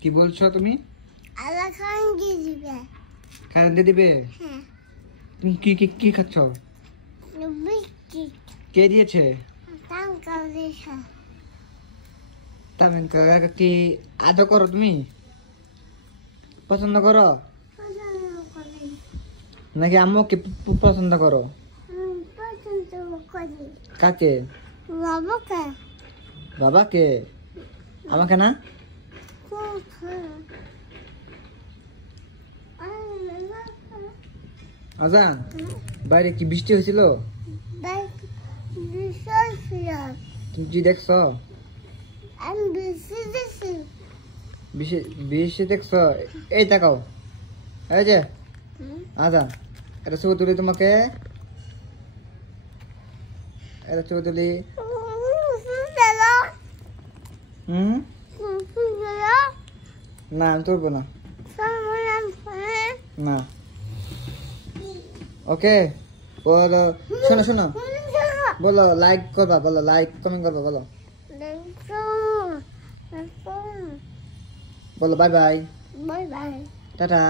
কি বলছো তুমি? আল্লাহ কারেন্ট দিবে। কারেন্ট দিবে? হ্যাঁ। তুমি কি কি কি খাচ্ছ? বিস্কিট। কে দিয়েছে? তাঙ্কা দিয়েছে। তামিম কাকা কি আদর করো তুমি? পছন্দ করো পছন্দ করি। নাকি আম্মুকে পছন্দ করো? পছন্দ করি। কাকে? বাবাকে। বাবাকে? আমাকে না? আজান বাইরে কি বৃষ্টি হয়েছিল? তুমি কি দেখছো? আমি বেশি দেখছি। বৃষ্টি দেখছো? এই তাকাও, এই যে আজান এটা ছবি তুলি তোমাকে, এটা ছবি তুলি। না আমি তুলবো না। না ওকে বলো, শোনো শোনো বলো, লাইক করবা, বলো লাইক কমেন্ট করবা, বলো বলো bye bye, bye bye, tata.